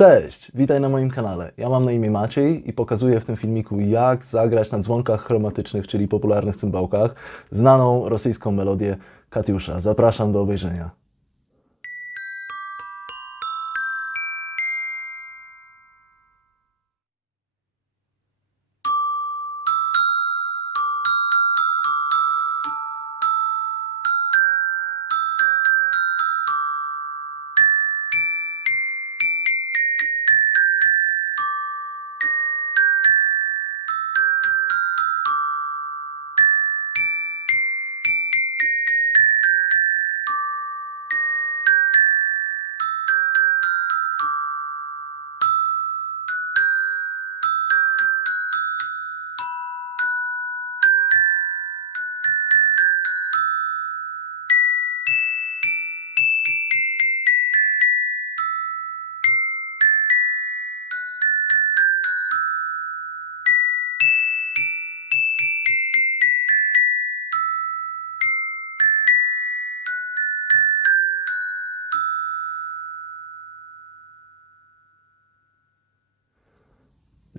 Cześć, witaj na moim kanale. Ja mam na imię Maciej i pokazuję w tym filmiku, jak zagrać na dzwonkach chromatycznych, czyli popularnych cymbałkach, znaną rosyjską melodię Katiusza. Zapraszam do obejrzenia.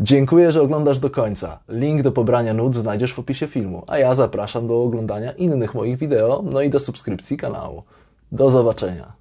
Dziękuję, że oglądasz do końca. Link do pobrania nut znajdziesz w opisie filmu, a ja zapraszam do oglądania innych moich wideo, no i do subskrypcji kanału. Do zobaczenia.